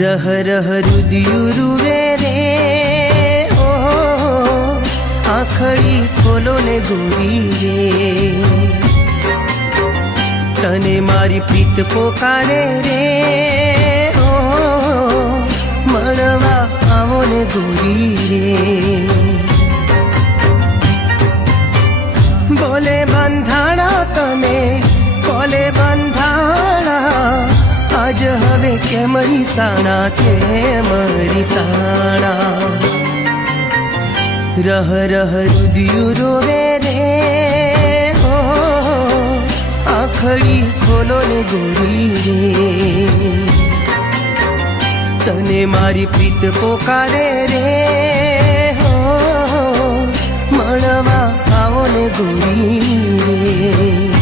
રહ રહ રુદિયું રૂવે રે ઓ આખડી ખોલો ને ગોરી રે તને મારી પ્રીત પોકારે રે ઓ મળવા આવો ને ગોરી રે બોલે બંધાણા તને બોલે બંધાણા આજ હવે કેમ રીસાણા કેમ રીસાણા રહ રહ રુદિયું રોવે રે ઓ આખડી ખોલો ને ગોરી રે તને મારી પ્રીત પોકારે રે હો મળવા આવો ને ગોરી રે